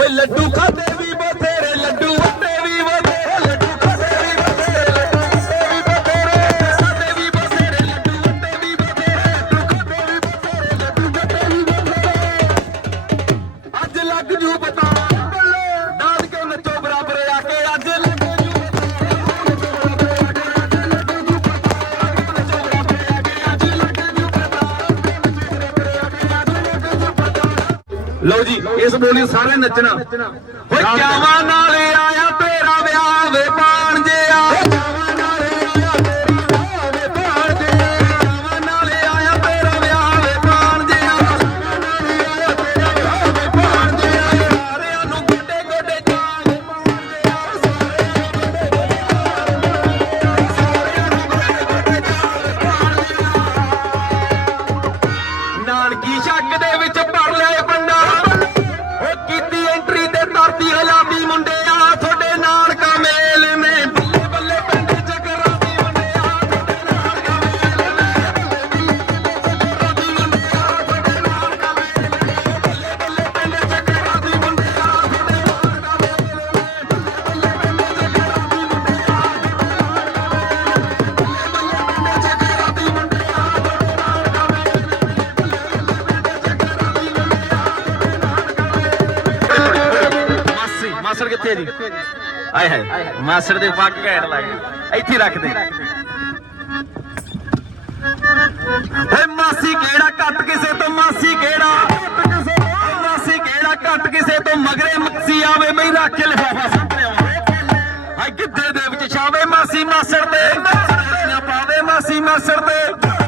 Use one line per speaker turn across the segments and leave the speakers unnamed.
ਓਏ ਲੱਡੂ ਖਾਦੇ ਲਓ ਜੀ ਇਸ ਬੋਲੀ ਸਾਰੇ ਨੱਚਣਾ। ਹੋ ਜਾਵਾਂ ਨਾਲੇ ਕਿੱਥੇ ਜੀ? ਆਏ ਹਾਏ, ਮਾਸੜ ਦੇ ਪੱਗ ਘੈਂਟ ਲੱਗ ਇੱਥੇ ਰੱਖ ਦੇ। ਓਏ ਮਾਸੀ, ਕਿਹੜਾ ਕੱਟ ਕਿਸੇ ਤੋਂ? ਮਾਸੀ, ਕਿਹੜਾ? ਮਾਸੀ, ਕਿਹੜਾ ਕੱਟ ਕਿਸੇ ਤੋਂ? ਮਗਰੇ ਮੱਸੀ ਆਵੇ, ਬਈ ਰੱਖ ਕੇ ਲਿਫਾਫਾ ਸੰਭਲੇ ਆਏ ਕਿੱਦੇ ਦੇ ਵਿੱਚ ਛਾਵੇ ਮਾਸੀ, ਮਾਸੜ ਦੇ। ਪਾਵੇ ਮਾਸੀ ਮਾਸਰ ਦੇ।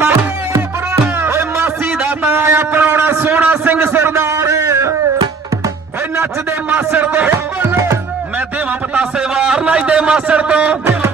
ਦਾ। ਓਏ ਮਾਸੀ ਦਾ ਤਾਇਆ ਪਰੋਣਾ ਸੋਹਣਾ ਸਿੰਘ ਸਰਦਾਰ। ਓਏ ਨੱਚਦੇ ਮਾਸਰ ਤੋਂ। ਮੈਂ ਦੇਵਾਂ ਪਤਾਸੇ ਵਾਰ ਨਹੀਂ ਦੇ ਮਾਸਰ ਤੋਂ।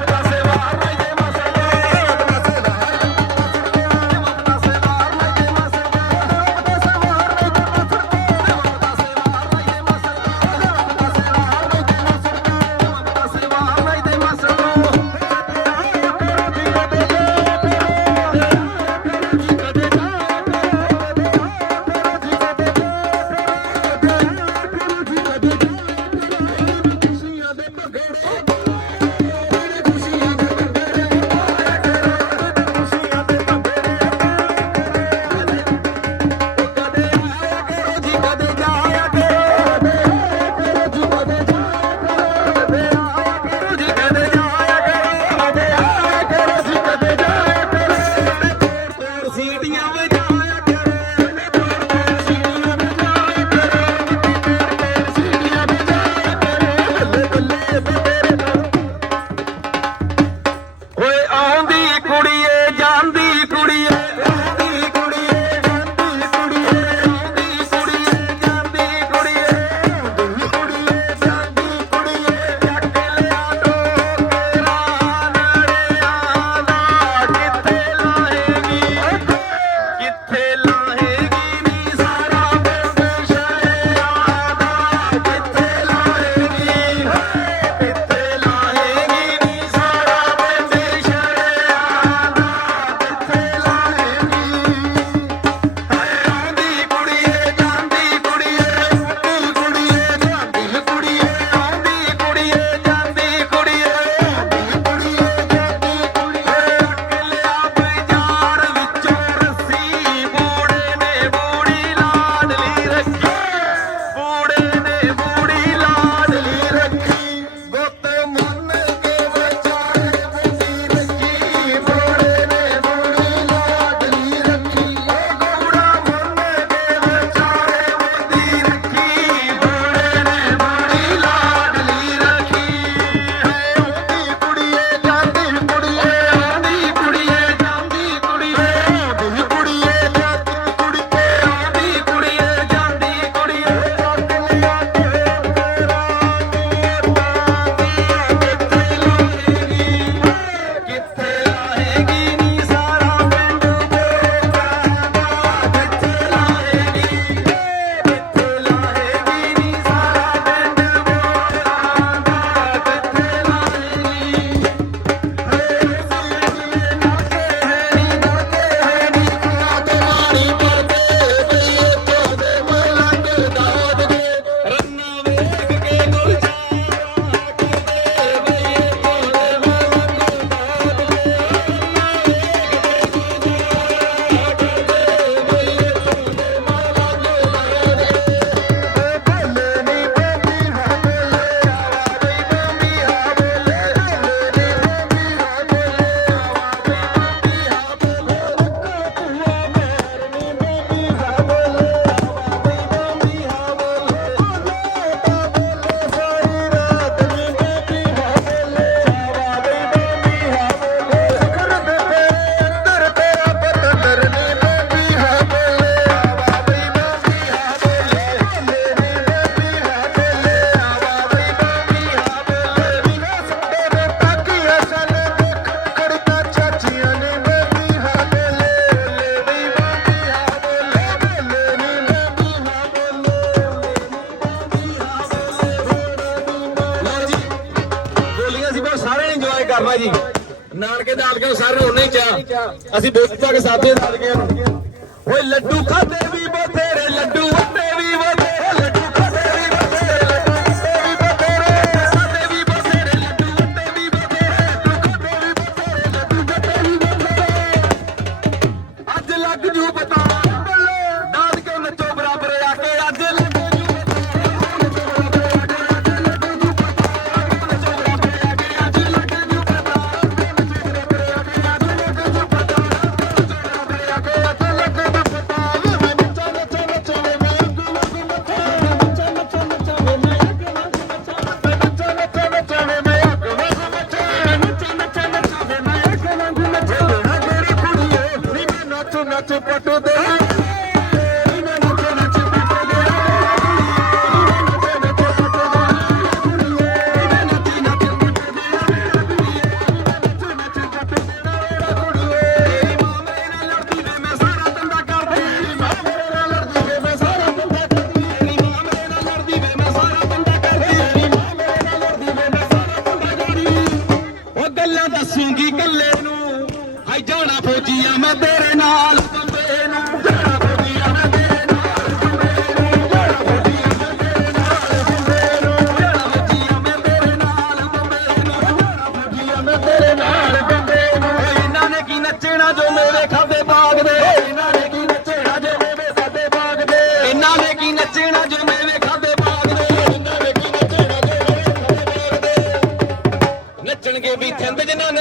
ਕਰਵਾ ਜੀ। ਨਾਨਕੇ ਦਾ ਸਾਰਿਆਂ ਨੂੰ ਉਹਨੇ ਹੀ ਅਸੀਂ ਬੋਲ ਪਾ ਕੇ ਸਾਦੇ ਦਾਦਕੇ ਓਏ ਲੱਡੂ ਖਾਦੇ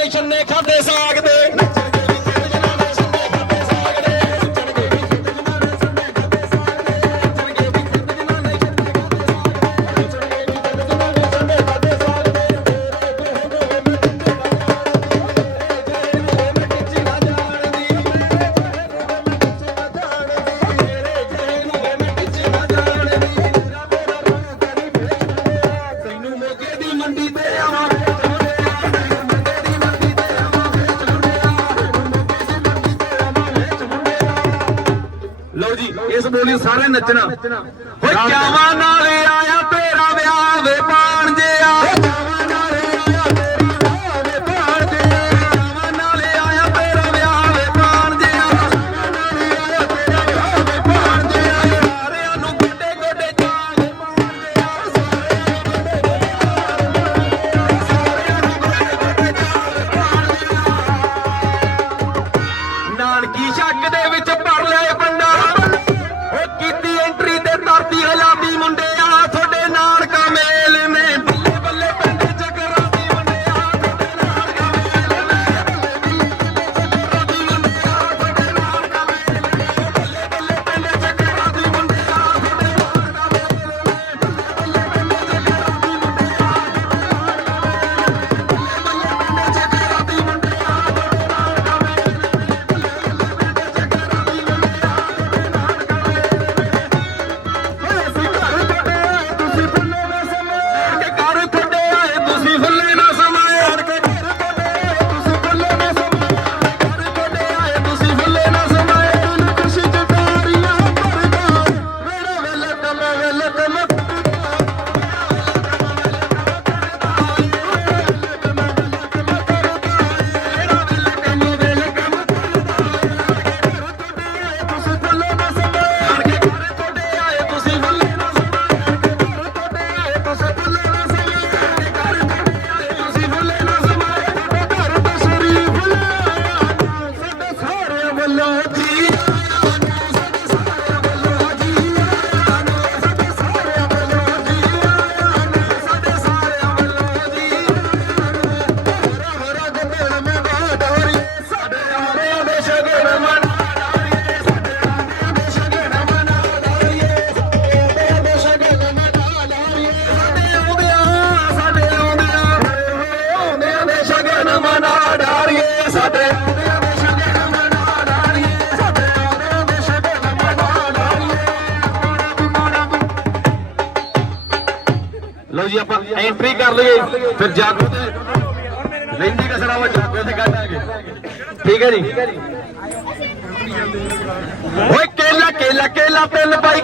ਸਟੇਸ਼ਨ ਨੇ ਖਾਦੇ ਸਾਗ ਨਹੀਂ ਸਾਰੇ ਨੱਚਣਾ। ਓਏ ਚਾਵਾਂ ਨਾਲ ਕਰ ਲਈਏ। ਫਿਰ ਜਾਗੋ ਤੇ ਲੈਂਦੀ ਕਸਰਾ ਵਾ ਜਾਗੋ ਤੇ ਕੱਢਾਂਗੇ ਠੀਕ ਹੈ ਜੀ? ਓਏ ਕੇਲਾ ਕੇਲਾ ਕੇਲਾ, ਪਿੰਨ ਬਾਈ